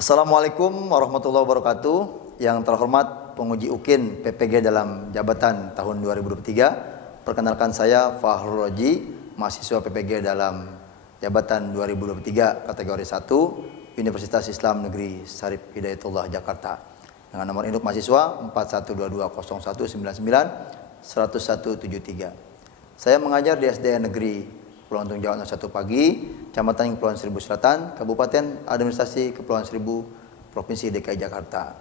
Assalamualaikum warahmatullahi wabarakatuh. Yang terhormat penguji UKIN PPG dalam jabatan tahun 2023. Perkenalkan saya Fahrul Roji, mahasiswa PPG dalam jabatan 2023 kategori 1 Universitas Islam Negeri Syarif Hidayatullah Jakarta. Dengan nomor induk mahasiswa 412201991173. Saya mengajar di SDN Negeri Pulau Untung Jawa 01 Pagi, Kecamatan Kepulauan Seribu Selatan, Kabupaten Administrasi Kepulauan Seribu, Provinsi DKI Jakarta.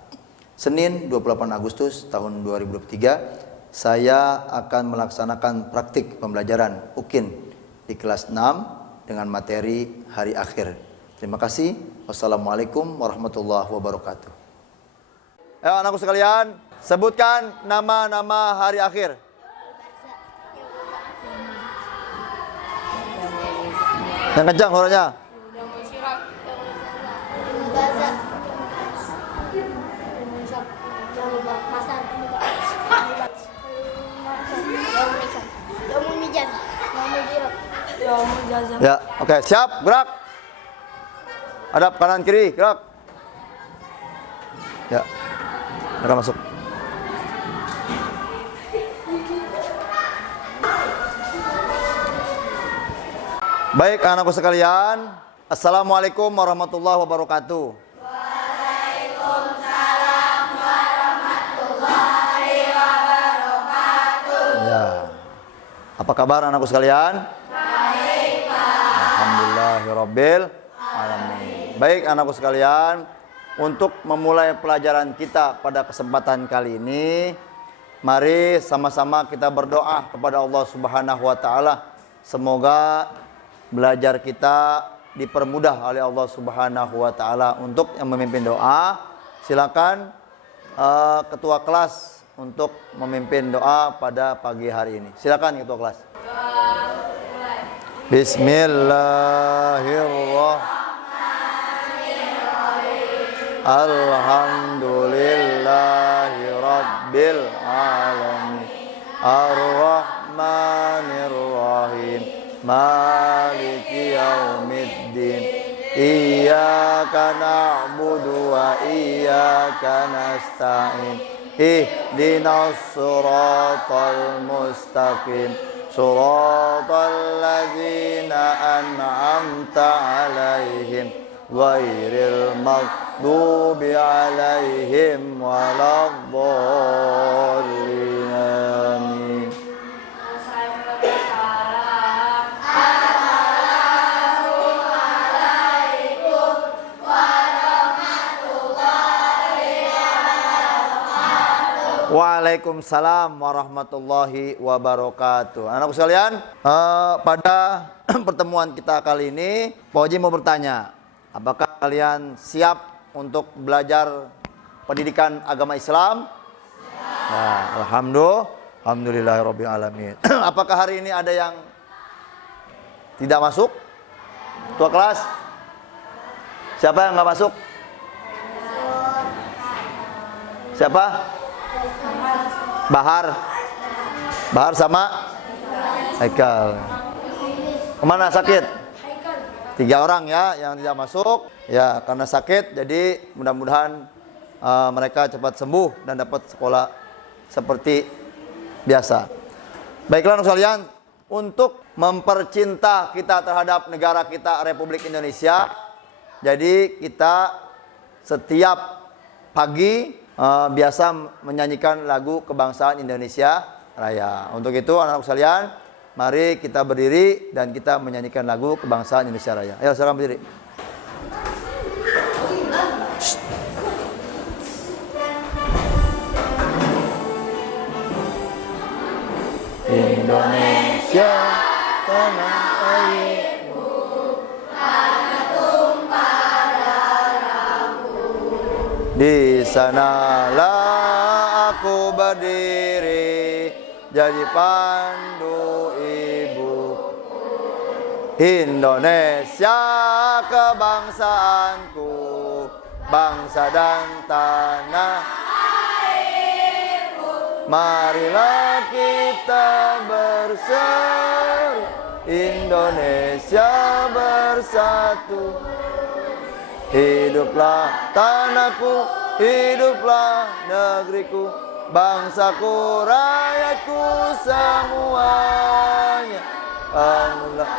Senin 28 Agustus tahun 2023, saya akan melaksanakan praktik pembelajaran UKIN di kelas 6 dengan materi hari akhir. Terima kasih. Wassalamualaikum warahmatullahi wabarakatuh. Ayo anakku sekalian, sebutkan nama-nama hari akhir. Yang kencang suaranya. Ya, oke, siap, gerak. Hadap kanan kiri, gerak. Ya, gerak masuk. Baik anakku sekalian, Assalamualaikum warahmatullahi wabarakatuh. Waalaikumsalam warahmatullahi wabarakatuh. Ya. Apa kabar anakku sekalian? Baik, Pak. Alhamdulillahirabbil alamin. Baik anakku sekalian, untuk memulai pelajaran kita pada kesempatan kali ini, mari sama-sama kita berdoa kepada Allah Subhanahu wa taala. Semoga belajar kita dipermudah oleh Allah Subhanahu wa taala. Untuk yang memimpin doa, silakan ketua kelas untuk memimpin doa pada pagi hari ini. Silakan ketua kelas. Bismillahirrahmanirrahim. Alhamdulillahirabbil alamin. Ar-Rahmanirrahim. Maliki yaumiddin. Iyyaka na'budu wa iyyaka nasta'in. Ihdinas siratal mustaqim. Siratal ladzina an'amta 'alaihim ghairil maghdubi 'alaihim waladdallin. Waalaikumsalam warahmatullahi wabarakatuh. Anak-anak sekalian, pada pertemuan kita kali ini, Pak Oji mau bertanya, apakah kalian siap untuk belajar pendidikan agama Islam? Ya, alhamdulillahirabbil alamin. Apakah hari ini ada yang tidak masuk? Ketua kelas? Siapa yang nggak masuk? Siapa? Bahar sama Haikal. Kemana sakit? 3 orang ya yang tidak masuk ya karena sakit. Jadi mudah-mudahan mereka cepat sembuh dan dapat sekolah seperti biasa. Baiklah anak sekalian, untuk mempercinta kita terhadap negara kita Republik Indonesia, jadi kita setiap pagi biasa menyanyikan lagu kebangsaan Indonesia Raya. Untuk itu anak-anak sekalian, mari kita berdiri dan kita menyanyikan lagu kebangsaan Indonesia Raya. Ayo silakan berdiri. Indonesia tanah airku, tanah tumpah darahku. Di sanalah aku berdiri, jadi pandu ibu. Indonesia kebangsaanku, bangsa dan tanah airku. Marilah kita bersatu, Indonesia bersatu. hiduplah tanahku, hiduplah negeriku, bangsaku, rakyatku semuanya. Bangunlah,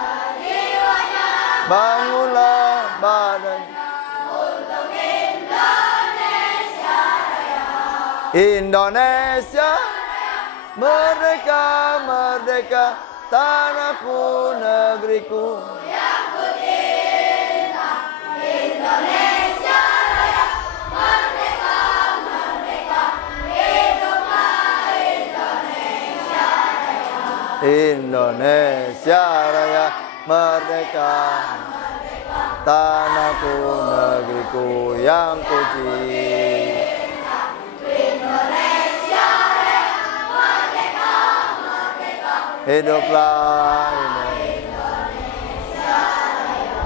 bangunlah badan untuk Indonesia Raya. Indonesia merdeka, merdeka, tanahku, negeriku. Yang ku cinta, Indonesia Raya, merdeka, merdeka, hiduplah Indonesia Raya. Indonesia Raya, merdeka, merdeka, tanahku, negeriku yang ku cinta. Indonesia Raya, merdeka, merdeka, hiduplah Indonesia Raya.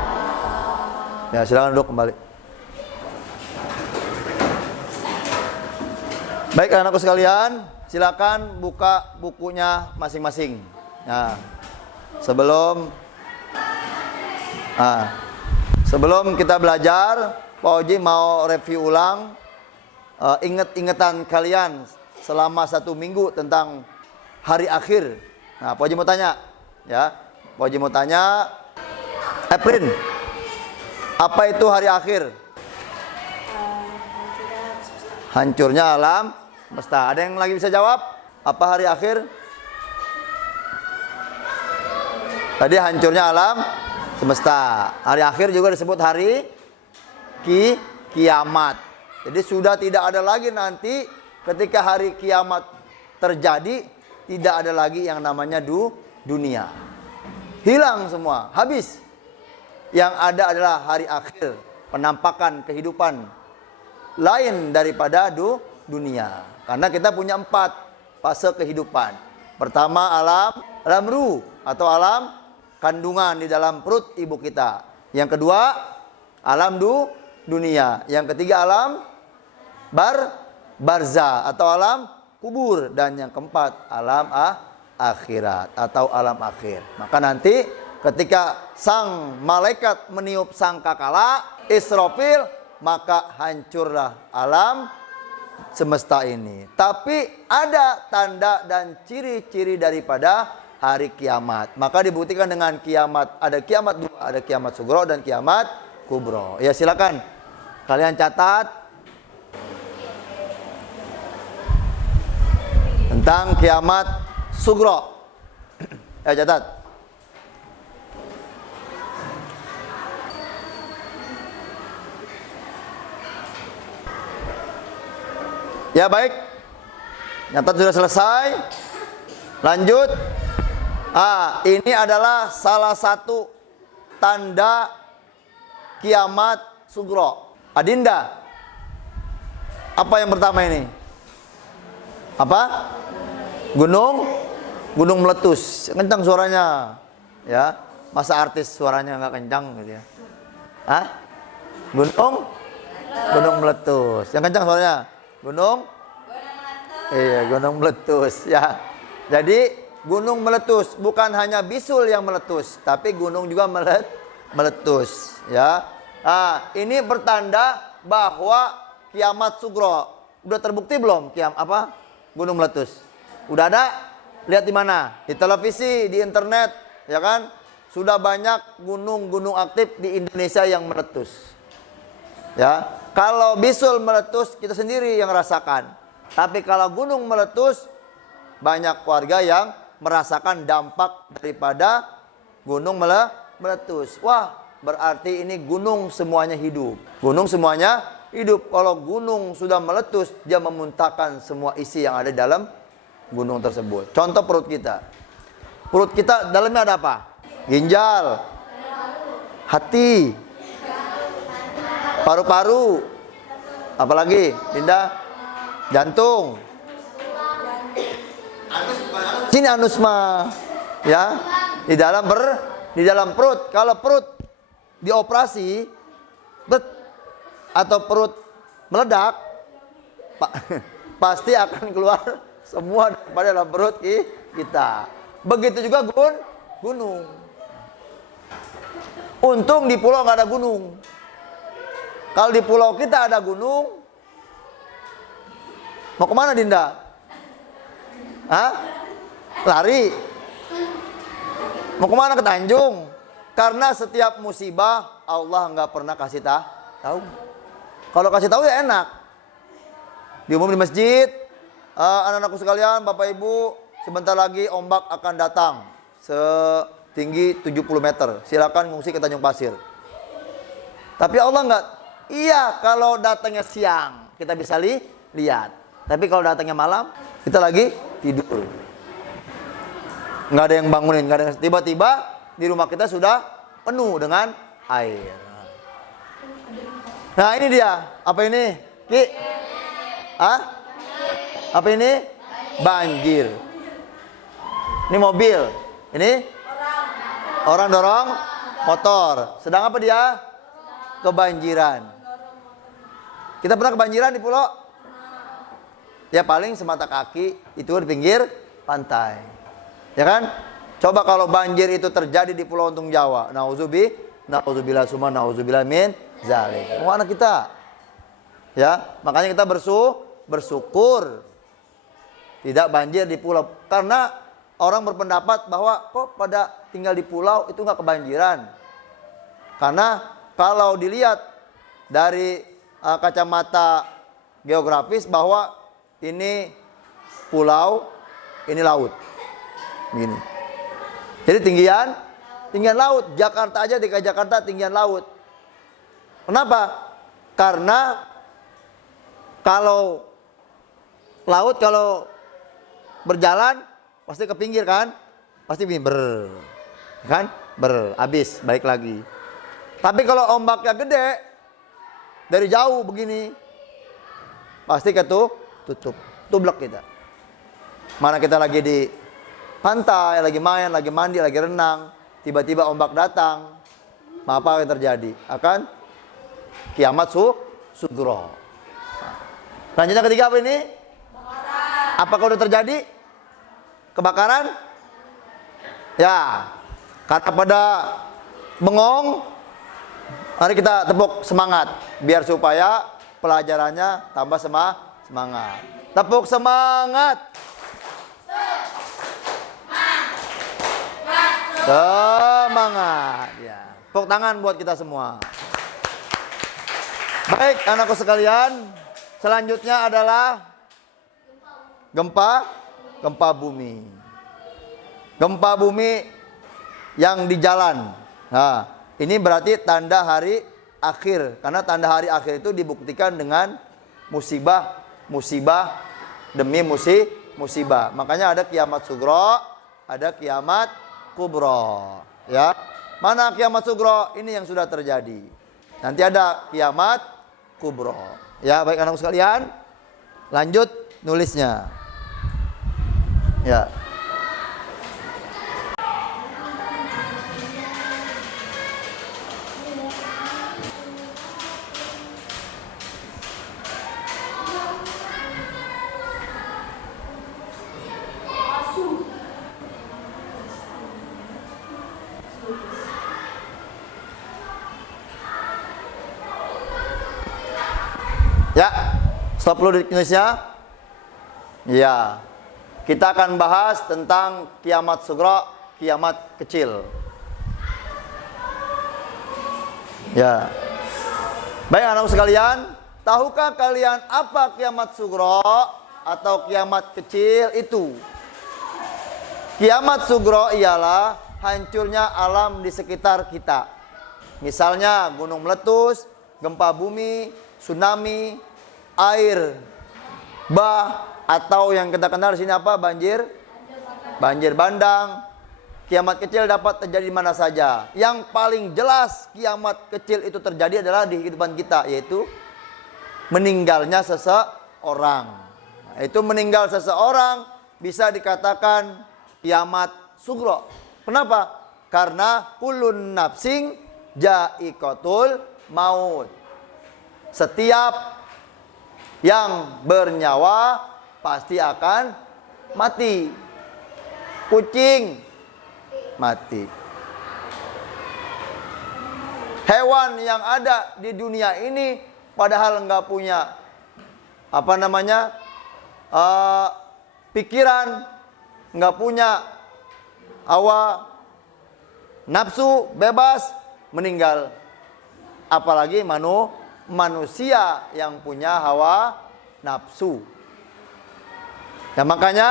Ya, silakan duduk kembali. Baik anak-anakku sekalian, silakan buka bukunya masing-masing. Nah, sebelum kita belajar, Pak Oji mau review ulang inget-ingetan kalian selama 1 minggu tentang hari akhir. Nah, Pak Oji mau tanya, ya, Pak Oji mau tanya, April, apa itu hari akhir? Hancurnya alam semesta. Ada yang lagi bisa jawab? Apa hari akhir? Tadi hancurnya alam semesta. Hari akhir juga disebut hari kiamat. Jadi sudah tidak ada lagi nanti ketika hari kiamat terjadi, tidak ada lagi yang namanya dunia. Hilang semua, habis. Yang ada adalah hari akhir, penampakan kehidupan lain daripada dunia. Karena kita punya 4 fase kehidupan. Pertama alam ruh atau alam kandungan di dalam perut ibu kita. Yang kedua alam dunia. Yang ketiga alam barzah atau alam kubur. Dan yang keempat alam akhirat atau alam akhir. Maka nanti ketika sang malaikat meniup sangkakala Israfil, maka hancurlah alam semesta ini. Tapi ada tanda dan ciri-ciri daripada hari kiamat. Maka dibuktikan dengan kiamat. Ada kiamat 2, ada kiamat sugro dan kiamat kubro. Ya, silakan kalian catat tentang kiamat sugro. Ya, catat. Ya, baik. Nyatat sudah selesai. Lanjut. Ini adalah salah satu tanda kiamat sugro. Adinda, apa yang pertama ini? Apa? Gunung meletus. Kencang suaranya. Ya, masa artis suaranya nggak kencang gitu ya? Gunung meletus. Yang kencang suaranya. Gunung meletus. Iya, gunung meletus ya. Jadi gunung meletus bukan hanya bisul yang meletus, tapi gunung juga meletus ya. Ini bertanda bahwa kiamat sugro. Udah terbukti belum gunung meletus? Udah ada? Lihat di mana? Di televisi, di internet, ya kan? Sudah banyak gunung-gunung aktif di Indonesia yang meletus. Ya, kalau bisul meletus kita sendiri yang rasakan. Tapi kalau gunung meletus banyak warga yang merasakan dampak daripada gunung meletus. Wah, berarti ini gunung semuanya hidup. Gunung semuanya hidup. Kalau gunung sudah meletus, dia memuntahkan semua isi yang ada dalam gunung tersebut. Contoh perut kita. Perut kita dalamnya ada apa? Ginjal, hati, paru-paru, apalagi Dinda, jantung, sini anusma, ya, di dalam perut. Kalau perut dioperasi, atau perut meledak, pasti akan keluar semua pada dalam perut kita. Begitu juga gunung. Untung di pulau nggak ada gunung. Kalau di pulau kita ada gunung, mau kemana Dinda? Hah? Lari? Mau kemana? Ke Tanjung? Karena setiap musibah Allah nggak pernah kasih tahu. Kalau kasih tahu ya enak. Diumum di masjid, anak-anakku sekalian, Bapak Ibu, sebentar lagi ombak akan datang setinggi 70 meter. Silakan ngungsi ke Tanjung Pasir. Tapi Allah nggak. Iya, kalau datangnya siang kita bisa lihat. Tapi kalau datangnya malam kita lagi tidur. Nggak ada yang bangunin, nggak ada yang, tiba-tiba di rumah kita sudah penuh dengan air. Nah ini dia, apa ini? Ki? Hah? Apa ini? Banjir. Ini mobil. Ini? Orang dorong motor. Sedang apa dia? Kebanjiran. Kita pernah kebanjiran di pulau? Ya paling semata kaki itu di pinggir pantai. Ya kan? Coba kalau banjir itu terjadi di Pulau Untung Jawa. Nauzubillah summa nauzubillah min zalik. Oh anak kita. Ya, makanya kita bersyukur tidak banjir di pulau. Karena orang berpendapat bahwa kok pada tinggal di pulau itu nggak kebanjiran. Karena kalau dilihat dari kacamata geografis bahwa ini pulau, ini laut. Begini. Jadi tinggian laut. Jakarta aja, DKI Jakarta tinggian laut. Kenapa? Karena kalau laut kalau berjalan pasti ke pinggir kan? Pasti pinggir kan? Habis balik lagi. Tapi kalau ombaknya gede dari jauh begini pasti tutup, tublek kita. Mana kita lagi di pantai, lagi main, lagi mandi, lagi renang, tiba-tiba ombak datang, apa yang terjadi? Akan kiamat sugro. Lanjutnya ketiga apa ini? Kebakaran. Apakah sudah terjadi kebakaran? Ya, karena pada bengong, mari kita tepuk semangat biar supaya pelajarannya tambah semangat. Tepuk semangat. Semangat. Ya. Tepuk tangan buat kita semua. Baik, anakku sekalian, selanjutnya adalah gempa bumi. Gempa bumi yang di jalan. Nah, ini berarti tanda hari akhir. Karena tanda hari akhir itu dibuktikan dengan musibah demi musibah. Makanya ada kiamat sugro, ada kiamat kubro. Ya, mana kiamat sugro? Ini yang sudah terjadi. Nanti ada kiamat kubro. Ya, baik anak sekalian, lanjut nulisnya. Ya. Ya, stop dulu di Indonesia. Ya, kita akan bahas tentang kiamat sugro, kiamat kecil. Ya, baik anak sekalian, tahukah kalian apa kiamat sugro atau kiamat kecil itu? Kiamat sugro ialah hancurnya alam di sekitar kita. Misalnya gunung meletus, gempa bumi, tsunami, air bah, atau yang kita kenal di sini apa? Banjir bandang. Kiamat kecil dapat terjadi di mana saja. Yang paling jelas kiamat kecil itu terjadi adalah di kehidupan kita, yaitu meninggalnya seseorang. Nah, itu meninggal seseorang bisa dikatakan kiamat sugro. Kenapa? Karena kullun nafsing ja'iqatul maut. Setiap yang bernyawa pasti akan mati. Kucing mati. Hewan yang ada di dunia ini padahal nggak punya pikiran, nggak punya hawa nafsu, bebas, meninggal. Apalagi manusia yang punya hawa nafsu. Ya makanya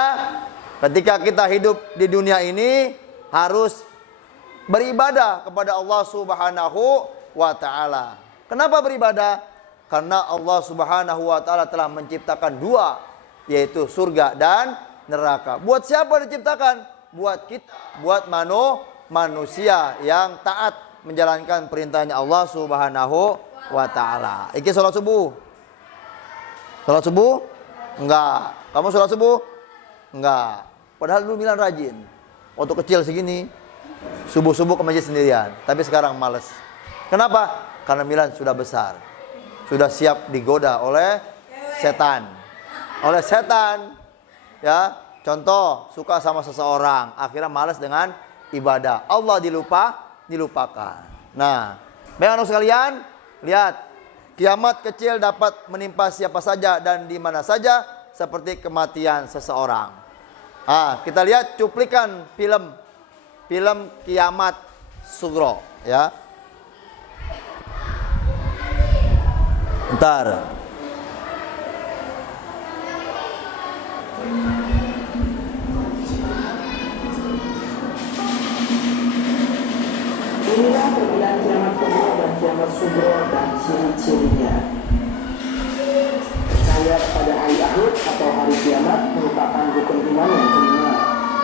ketika kita hidup di dunia ini harus beribadah kepada Allah Subhanahu wa taala. Kenapa beribadah? Karena Allah Subhanahu wa taala telah menciptakan dua, yaitu surga dan neraka. Buat siapa diciptakan? Buat kita, buat manusia yang taat menjalankan perintahnya Allah Subhanahu wa taala. Iki salat subuh. Salat subuh? Enggak. Kamu salat subuh? Enggak. Padahal dulu Milan rajin. Waktu kecil segini, subuh-subuh ke masjid sendirian. Tapi sekarang malas. Kenapa? Karena Milan sudah besar. Sudah siap digoda oleh setan. Oleh setan. Ya, contoh, suka sama seseorang, akhirnya malas dengan ibadah. Allah dilupakan. Nah, baik anak sekalian, lihat, kiamat kecil dapat menimpa siapa saja dan di mana saja, seperti kematian seseorang. Kita lihat cuplikan film Kiamat Sugro, ya. Bentar. Inilah perbedaan kiamat kubra dan kiamat sugro dan ciri-cirinya. Percaya pada hari akhir atau hari kiamat merupakan rukun iman yang kelima.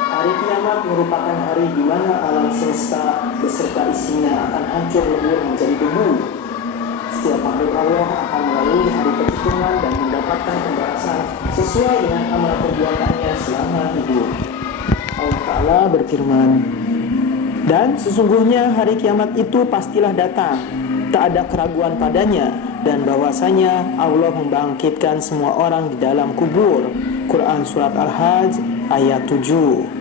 Hari kiamat merupakan hari di mana alam semesta beserta isinya akan hancur lebur menjadi debu. Setiap makhluk Allah akan melalui hari perhitungan dan mendapatkan pembalasan sesuai dengan amal perbuatannya selama hidup. Allah Ta'ala berfirman, dan sesungguhnya hari kiamat itu pastilah datang, tak ada keraguan padanya, dan bahwasanya Allah membangkitkan semua orang di dalam kubur. Quran Surat Al-Hajj ayat 7.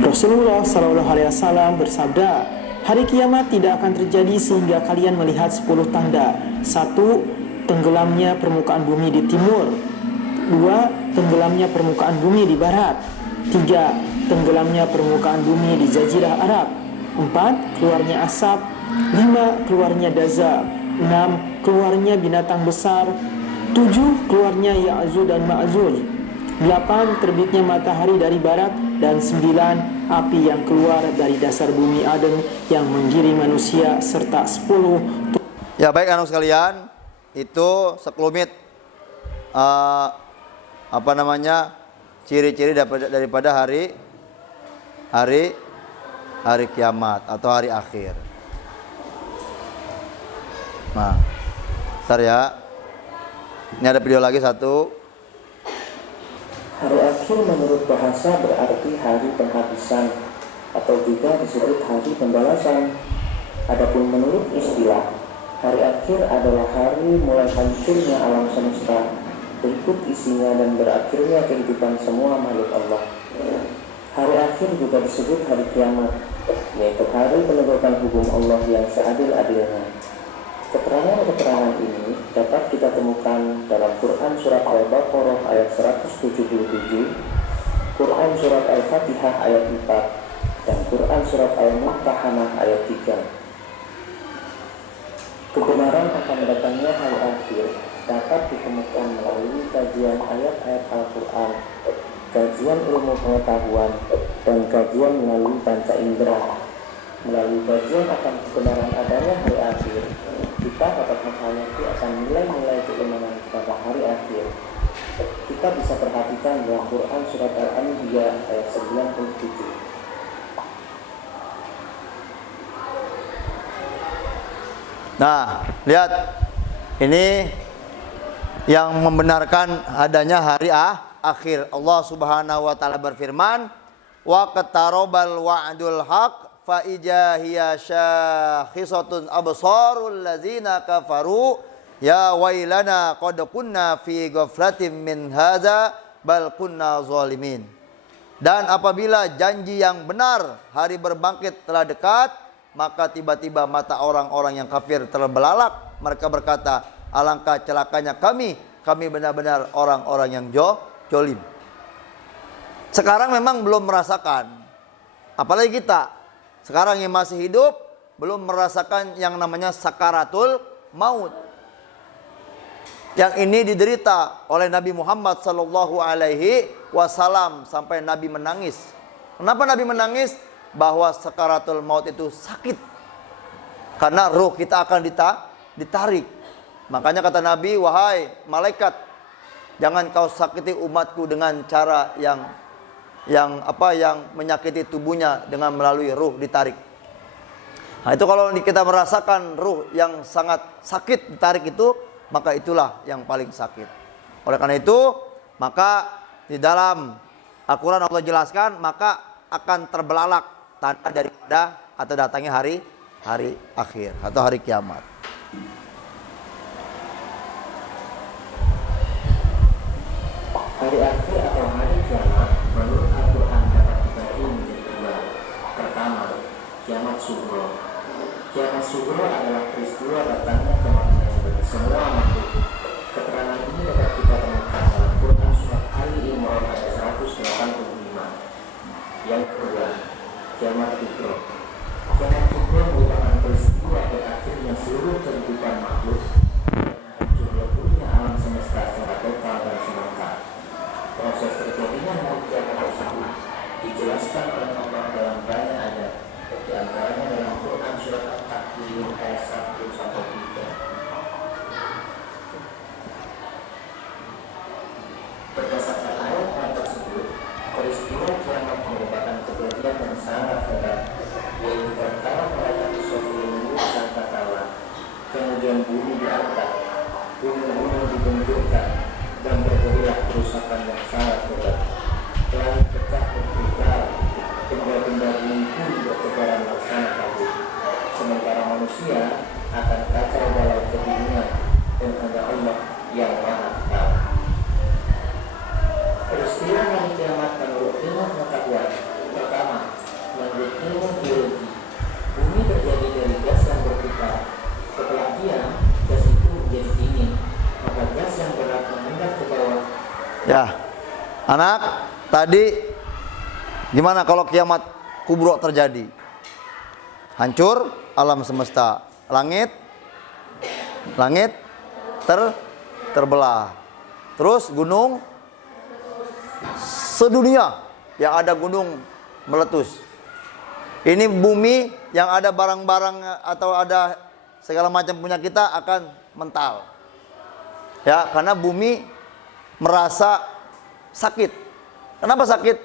Rasulullah SAW bersabda, hari kiamat tidak akan terjadi sehingga kalian melihat 10 tanda. 1. Tenggelamnya permukaan bumi di timur. 2. Tenggelamnya permukaan bumi di barat. 3. Tenggelamnya permukaan bumi di Jazirah Arab. 4. Keluarnya asap. 5. Keluarnya daza. 6. Keluarnya binatang besar. 7. Keluarnya Ya'juj dan Ma'juj. 8. Terbitnya matahari dari barat. Dan 9. Api yang keluar dari dasar bumi Adem yang menggiring manusia. Serta 10. Ya baik anak sekalian, itu sekelumit ciri-ciri daripada hari kiamat atau hari akhir. Nah, bentar ya. Ini ada video lagi satu. Hari akhir menurut bahasa berarti hari penghabisan atau juga disebut hari pembalasan. Adapun menurut istilah, hari akhir adalah hari mulai hancurnya alam semesta, berikut isinya dan berakhirnya kehidupan semua makhluk Allah. Hari akhir juga disebut hari kiamat, yaitu hari penegakan hukum Allah yang seadil-adilnya. Keterangan-keterangan ini dapat kita temukan dalam Quran Surat Al-Baqarah ayat 177, Quran Surat Al-Fatihah ayat 4, dan Quran Surat Al-Mumtahanah ayat 3. Kebenaran akan datangnya hari akhir dapat ditemukan melalui kajian ayat-ayat Al-Quran, kajian ilmu pengetahuan, dan kajian melalui panca indera. Melalui kajian akan kebenaran adanya hari akhir, kita dapat menghayati akan nilai-nilai keimanan kepada hari akhir. Kita bisa perhatikan dalam Quran Surat Al-Anbiya ayat 97. Nah, lihat. Ini yang membenarkan adanya hari akhir. Allah Subhanahu wa taala berfirman, "Wa qatarabal wa'dul haq fa ijahiyya syakhisatun absarul ladzina kafaru ya wailana qad kunna fi ghaflatin min hadza bal kunna zalimin." Dan apabila janji yang benar, hari berbangkit telah dekat, maka tiba-tiba mata orang-orang yang kafir terbelalak. Mereka berkata, alangkah celakanya kami benar-benar orang-orang yang jolim. Sekarang memang belum merasakan, apalagi kita sekarang yang masih hidup belum merasakan yang namanya sakaratul maut. Yang ini diderita oleh Nabi Muhammad sallallahu alaihi wasallam sampai Nabi menangis. Kenapa Nabi menangis? Bahwa sakaratul maut itu sakit. Karena ruh kita akan ditarik. Makanya kata Nabi, wahai malaikat, jangan kau sakiti umatku dengan cara yang menyakiti tubuhnya dengan melalui ruh ditarik. Nah, itu kalau kita merasakan ruh yang sangat sakit ditarik itu, maka itulah yang paling sakit. Oleh karena itu, maka di dalam Al-Quran Allah jelaskan, maka akan terbelalak tanda daripada atau datangnya hari akhir atau hari kiamat. Hari akhir atau hari kiamat menurut Al-Quran dapat dibagi menjadi dua. Pertama, kiamat sughra. Kiamat sughra adalah peristiwa datangnya kematian bagi semua makhluk. Keterangan ini dapat kita temukan dalam Quran surat Ali Imran ayat 185. Yang kedua, kiamat kubra. Kiamat kubra merupakan peristiwa berakhirnya seluruh kehidupan makhluk dan hancur leburnya alam semesta secara total dan serentak. Proses terjadinya hari kiamat tersebut dijelaskan oleh Allah dalam banyak ayat, di antaranya dalam Quran surat Al-Takwir ayat 1-3. Berdasarkan ayat tersebut, peristiwa kiamat merupakan kejadian yang sangat hebat, yaitu pertama melahirkan suatu ilmu dan katawa, kemudian bumi diangkat, gunung-gunung dibenturkan, dan terjadilah kerusakan yang sangat hebat. Langit pecah bertiga, benda-benda bumi pun bertebaran laksana kabut. Sementara manusia akan kacau balau kebingungan, dan hanya Allah yang maha tahu. Peristiwa hari kiamat menurut ilmu pengetahuan. Pertama, menurut ilmu geologi, bumi terjadi dari gas yang berputar. Setelah diam, gas itu menjadi dingin, maka gas yang berat mengendap ke bawah. Ya, anak, tadi gimana kalau kiamat kubro terjadi? Hancur alam semesta, langit terbelah. Terus gunung sedunia yang ada gunung meletus. Ini bumi yang ada barang-barang atau ada segala macam punya kita akan mental. Ya, karena bumi merasa sakit. Kenapa sakit?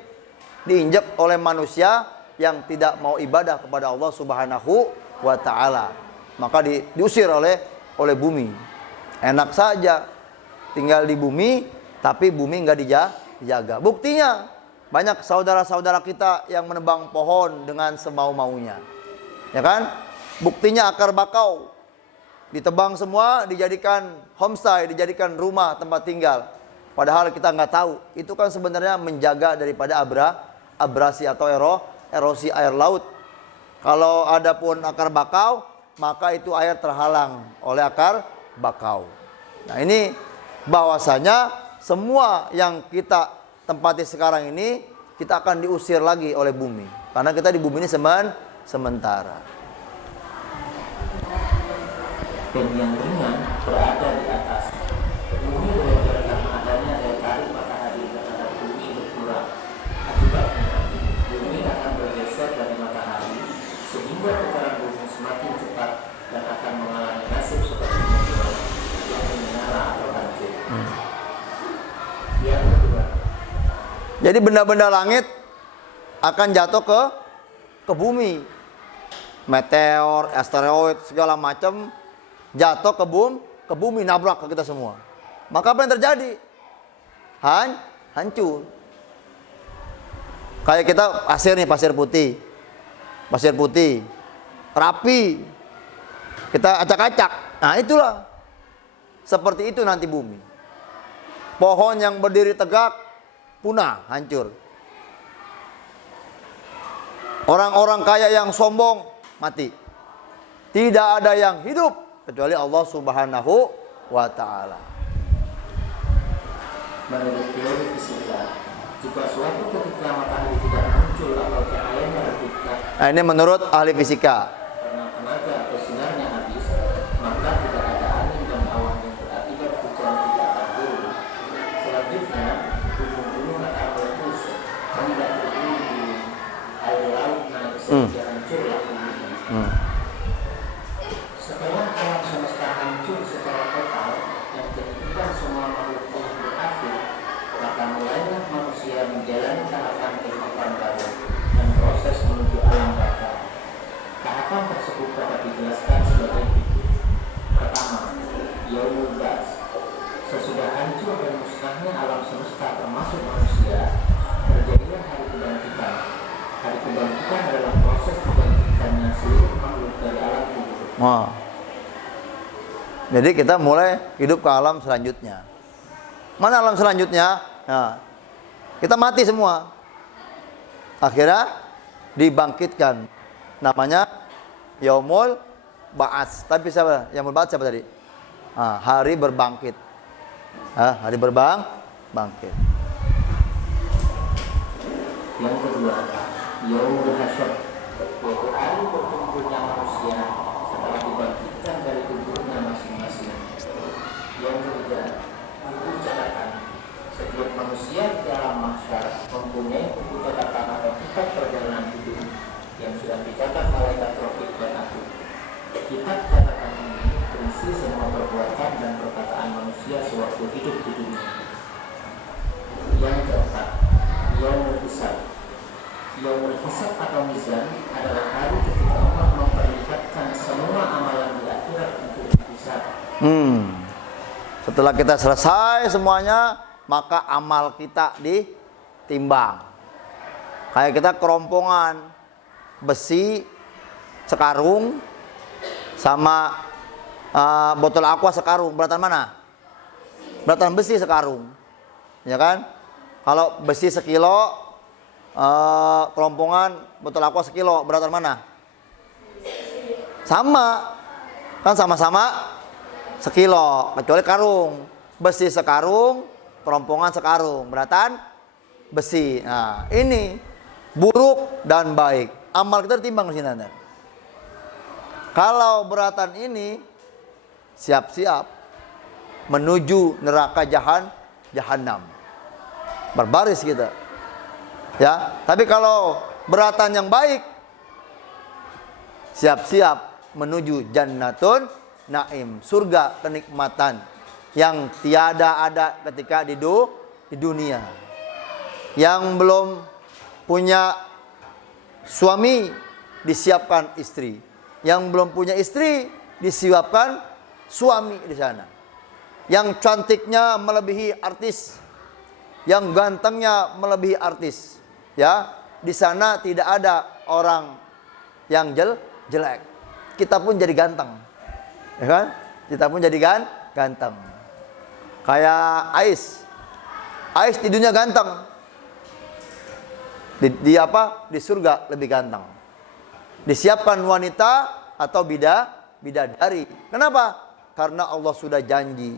Diinjak oleh manusia yang tidak mau ibadah kepada Allah Subhanahu wa taala. Maka diusir oleh bumi. Enak saja tinggal di bumi, tapi bumi enggak dijaga. Buktinya banyak saudara-saudara kita yang menebang pohon dengan semau-maunya. Ya kan? Buktinya akar bakau ditebang semua, dijadikan homestay, dijadikan rumah tempat tinggal. Padahal kita nggak tahu, itu kan sebenarnya menjaga daripada abrasi atau erosi air laut. Kalau ada pun akar bakau, maka itu air terhalang oleh akar bakau. Nah, ini bahwasanya semua yang kita tempati sekarang ini, kita akan diusir lagi oleh bumi. Karena kita di bumi ini sementara. Dan yang ringan berada di atas. Bumi berakhir karena adanya daya tarik matahari terhadap bumi berkurang. Akibatnya, bumi akan bergeser dari matahari sehingga putaran bumi semakin cepat dan akan mengalami nasib seperti meteor yang menyala atau hancur. Yang kedua, Jadi benda-benda langit akan jatuh ke bumi. Meteor, asteroid, segala macam jatuh ke bumi, nabrak ke kita semua. Maka apa yang terjadi? Hancur. Kayak kita pasir nih, pasir putih. Pasir putih. Rapi. Kita acak-acak. Nah, itulah. Seperti itu nanti bumi. Pohon yang berdiri tegak punah, hancur. Orang-orang kaya yang sombong mati. Tidak ada yang hidup kecuali Allah Subhanahu wa taala. Menurut teori fisika, jika suatu ketika matahari tidak muncul atau cahayanya redup Nah, ini menurut ahli fisika. karena tenaga atau sinarnya habis, maka tidak ada angin dan awan yang berakibat hujan tidak akan turun. Selanjutnya, gunung-gunung akan meletus, hendak turun di air laut naik sehingga hancurlah bumi ini. Setelah alam semesta hancur secara total dan kehidupan semua makhluk telah berakhir, maka mulailah manusia menjalani tahapan kehidupan baru dan proses menuju alam baka. Tahapan tersebut dapat dijelaskan sebagai berikut. Pertama, Yaumul Ba'ts. Sesudah hancur dan musnahnya alam semesta termasuk manusia, terjadilah hari kebangkitan. Hari kebangkitan adalah proses kebangkitannya seluruh makhluk dari alam kubur. Wah. Jadi kita mulai hidup ke alam selanjutnya. Mana alam selanjutnya? Nah, kita mati semua. Akhirnya dibangkitkan. Namanya Yaumul Ba'ats. Tapi siapa? Yaumul Ba'ats siapa tadi? Nah, hari berbangkit. Hari bangkit. Yang kedua, Yaumul Hasyr, yaitu hari berkumpulnya manusia setelah dibangkitkan dari kuburnya masing-masing. Yang ketiga, buku catatan. Setiap manusia di dalam mahsyar mempunyai buku catatan atau kitab perjalanan hidup yang sudah dicatat malaikat Raqib dan Atid. Kitab catatan ini berisi semua perbuatan dan perkataan manusia sewaktu hidup di dunia. Yang keempat, Yaumul Hisab. Yaumul Hisab atau Mizan adalah hari ketika Allah memperlihatkan semua amalan di akhirat untuk dihisab. Setelah kita selesai semuanya, maka amal kita ditimbang. Kayak kita kerompongan besi sekarung sama botol aqua sekarung, beratan mana? Beratan besi sekarung, ya kan? Kalau besi sekilo, kerompongan botol aqua sekilo, beratan mana? Sama, kan sama-sama sekilo, kecuali karung. Besi sekarung, kerompongan sekarung, beratan besi. Nah, ini buruk dan baik. Amal kita ditimbang di sini, Anda. Kalau beratan ini siap-siap menuju neraka jahanam. Berbaris kita. Ya, tapi kalau beratan yang baik siap-siap menuju jannatun naim, surga kenikmatan yang tiada ada ketika di dunia. Yang belum punya suami disiapkan istri, yang belum punya istri disiapkan suami di sana. Yang cantiknya melebihi artis, yang gantengnya melebihi artis. Ya, di sana tidak ada orang yang jelek. Kita pun jadi ganteng. Ya kan? Kita pun jadi ganteng. Kayak Ais di dunia ganteng. Di apa? Di surga lebih ganteng. Disiapkan wanita atau bidadari. Kenapa? Karena Allah sudah janji.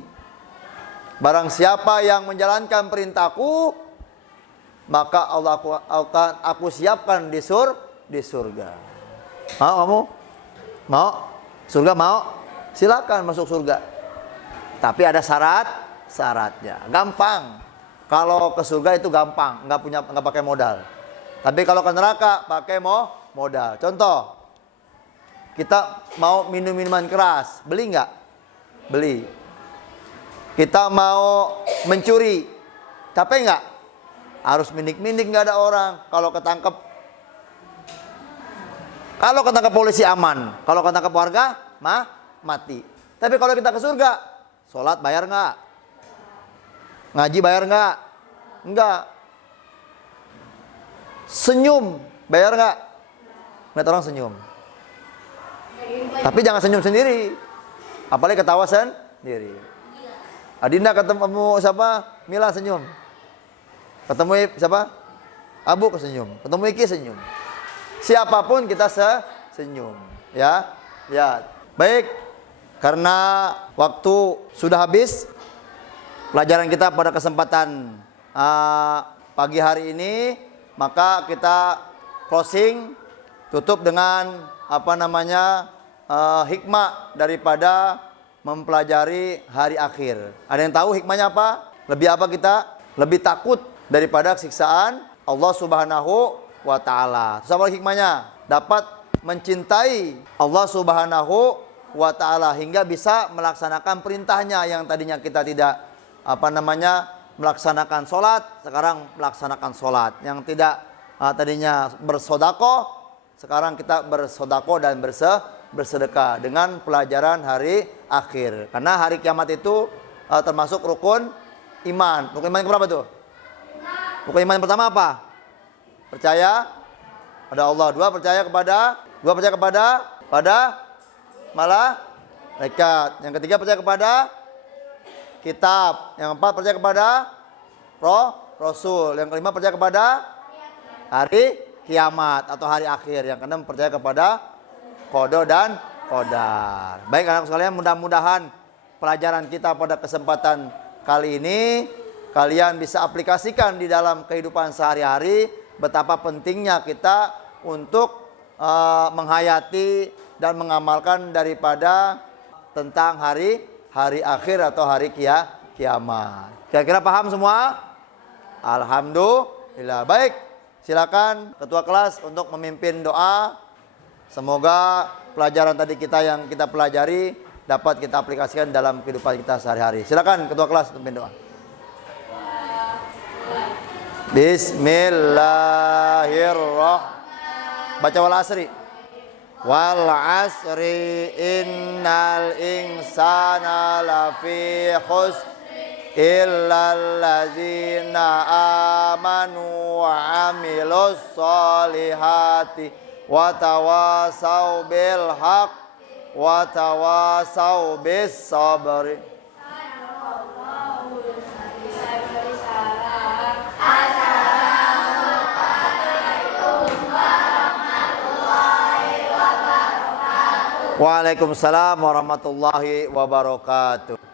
Barang siapa yang menjalankan perintahku, maka Allah akan aku siapkan di surga. Mau kamu? Mau? Surga mau? Silakan masuk surga. Tapi ada syaratnya. Gampang. Kalau ke surga itu gampang, nggak pakai modal. Tapi kalau ke neraka pakai modal. Contoh, kita mau minum minuman keras, beli nggak? Beli. Kita mau mencuri, capek nggak? Harus mindik-mindik, nggak ada orang. Kalau ketangkep polisi aman. Kalau ketangkep warga, mati. Tapi kalau kita ke surga, sholat bayar nggak? Ngaji bayar nggak? Nggak. Senyum bayar nggak? Lihat orang senyum. Tapi jangan senyum sendiri. Apalagi ketawa sendiri. Adinda ketemu siapa? Mila senyum. Ketemu siapa? Abu kesenyum. Ketemu Iki senyum. Siapapun kita senyum, ya. Ya, baik. Karena waktu sudah habis pelajaran kita pada kesempatan pagi hari ini, maka kita closing, tutup dengan hikmah daripada mempelajari hari akhir. Ada yang tahu hikmahnya apa? Lebih apa kita? Lebih takut daripada siksaan Allah Subhanahu wa ta'ala. Terus apa hikmahnya? Dapat mencintai Allah Subhanahu wa ta'ala hingga bisa melaksanakan perintahnya yang tadinya kita tidak melaksanakan sholat, sekarang melaksanakan sholat. Yang tidak tadinya bersedekah, sekarang kita bersedekah dan bersedekah dengan pelajaran hari akhir. Karena hari kiamat itu termasuk rukun iman. Rukun iman yang berapa tuh? Rukun iman yang pertama apa? Percaya pada Allah. Dua percaya kepada malaikat. Yang ketiga percaya kepada kitab. Yang keempat percaya kepada Rasul. Yang kelima percaya kepada hari kiamat atau hari akhir. Yang keenam percaya kepada qada dan qadar. Baik anak sekalian, mudah-mudahan pelajaran kita pada kesempatan kali ini kalian bisa aplikasikan di dalam kehidupan sehari-hari betapa pentingnya kita untuk menghayati dan mengamalkan daripada tentang hari akhir atau hari kiamat. Kira-kira paham semua? Alhamdulillah. Baik, silakan ketua kelas untuk memimpin doa. Semoga pelajaran tadi yang kita pelajari dapat kita aplikasikan dalam kehidupan kita sehari-hari. Silakan ketua kelas memimpin doa. Bismillahirrahmanirrahim. Baca wal asri. Wal asri innal insana lafi khusr illal ladzina amanu wa amilus solihati wa tawasau bil haq wa tawasau bis sabri. Waalaikumsalam warahmatullahi wabarakatuh.